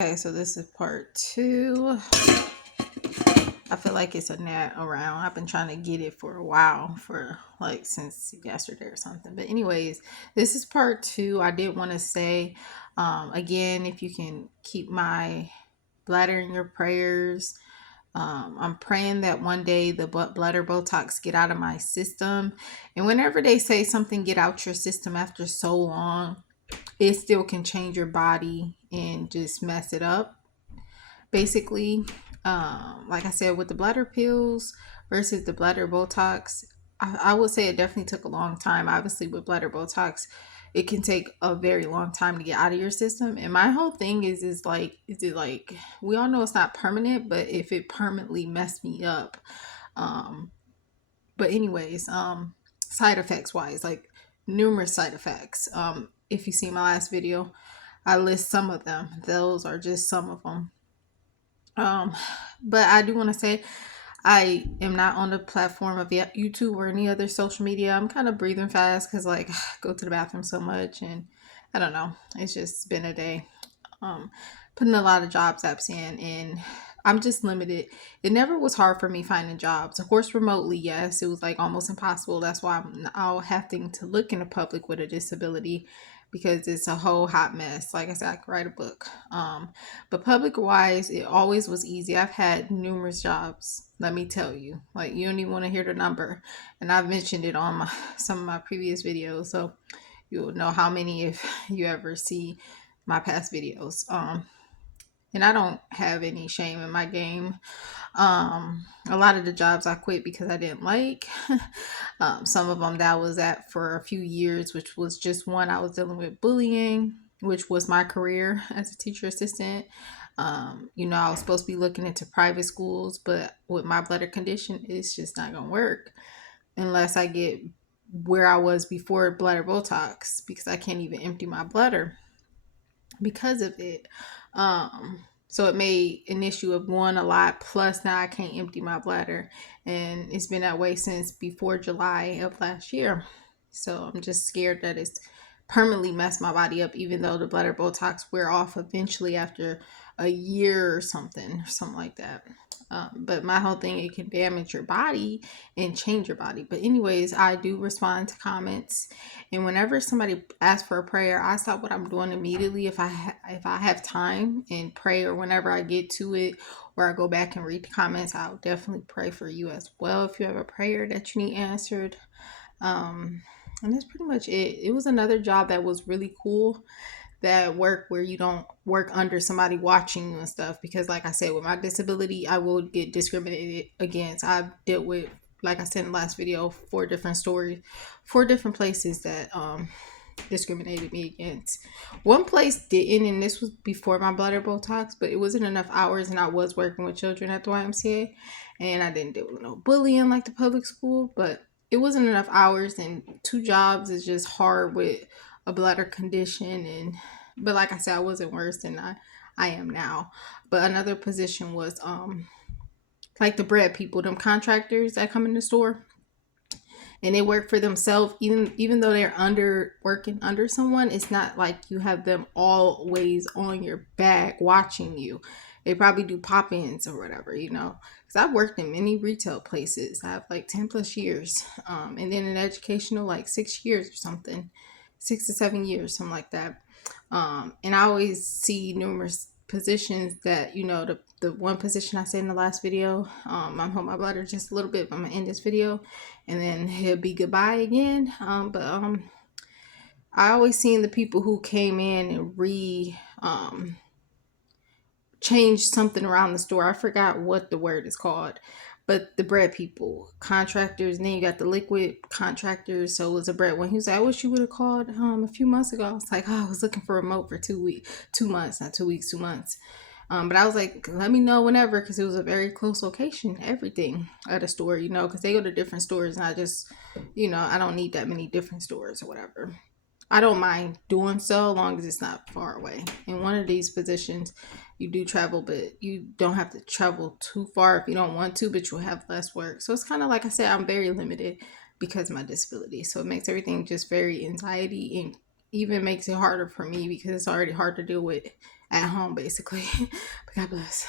Okay, so this is part 2. I feel like it's a gnat around. I've been trying to get it for a while, for like since yesterday or something. But anyways, this is part 2. I did want to say, again, if you can keep my bladder in your prayers. I'm praying that one day the bladder Botox get out of my system. And whenever they say something get out your system after so long, it still can change your body and just mess it up. Basically, like I said, with the bladder pills versus the bladder Botox, I would say it definitely took a long time. Obviously, with bladder Botox, it can take a very long time to get out of your system. And my whole thing is it like we all know it's not permanent, but if it permanently messed me up, um, but anyways, side effects wise, like numerous side effects. If you see my last video, I list some of them. Those are just some of them. Um, but I do want to say I am not on the platform of YouTube or any other social media. I'm kind of breathing fast because like I go to the bathroom so much, and I don't know. It's just been a day. Um, Putting a lot of jobs apps in, and I'm just limited. It never was hard for me finding jobs. Of course, remotely, yes, it was like almost impossible. That's why I'll having to look in the public with a disability because it's a whole hot mess. Like I said, I could write a book. But public wise, it always was easy. I've had numerous jobs. Let me tell you, like you don't even want to hear the number, and I've mentioned it on my some of my previous videos, so you'll know how many if you ever see my past videos. And I don't have any shame in my game. A lot of the jobs I quit because I didn't like. Some of them that I was at for a few years, which was just one I was dealing with bullying, which was my career as a teacher assistant. I was supposed to be looking into private schools, but with my bladder condition, it's just not gonna work unless I get where I was before bladder Botox because I can't even empty my bladder because of it. So it made an issue of one a lot. Plus, now I can't empty my bladder, and it's been that way since before July of last year. So I'm just scared that it's permanently messed my body up, even though the bladder Botox wear off eventually after a year or something like that. But my whole thing, it can damage your body and change your body. But anyways, I do respond to comments, and whenever somebody asks for a prayer, I stop what I'm doing immediately if I have time and pray, or whenever I get to it, or I go back and read the comments, I'll definitely pray for you as well if you have a prayer that you need answered. And that's pretty much it. It was another job that was really cool, that work where you don't work under somebody watching you and stuff, because like I said, with my disability I will get discriminated against. I've dealt with, like I said in the last video, 4 different places that discriminated me against. One place didn't, and this was before my bladder Botox, but it wasn't enough hours, and I was working with children at the YMCA, and I didn't deal with no bullying like the public school, but it wasn't enough hours, and 2 jobs is just hard with a bladder condition. And but like I said, I wasn't worse than I am now. But another position was like the bread people, them contractors that come in the store and they work for themselves, even though they're working under someone. It's not like you have them always on your back watching you. They probably do pop-ins or whatever, because I've worked in many retail places. I have like 10 plus years, and then in educational like 6 years or something, 6 to 7 years, something like that. And I always see numerous positions that, the one position I said in the last video, I'm holding my bladder just a little bit, but I'm gonna end this video and then he'll be goodbye again. But I always seen the people who came in and changed something around the store. I forgot what the word is called, but the bread people, contractors, and then you got the liquid contractors. So it was a bread one. He was like, I wish you would have called a few months ago. I was like, oh, I was looking for a remote for 2 months, not 2 weeks, 2 months. But I was like, let me know whenever, because it was a very close location, everything at a store, because they go to different stores, and I just, I don't need that many different stores or whatever. I don't mind doing so long as it's not far away. In one of these positions, you do travel, but you don't have to travel too far if you don't want to, but you'll have less work. So it's kind of like I said, I'm very limited because of my disability. So it makes everything just very anxiety, and even makes it harder for me because it's already hard to deal with at home, basically. But God bless.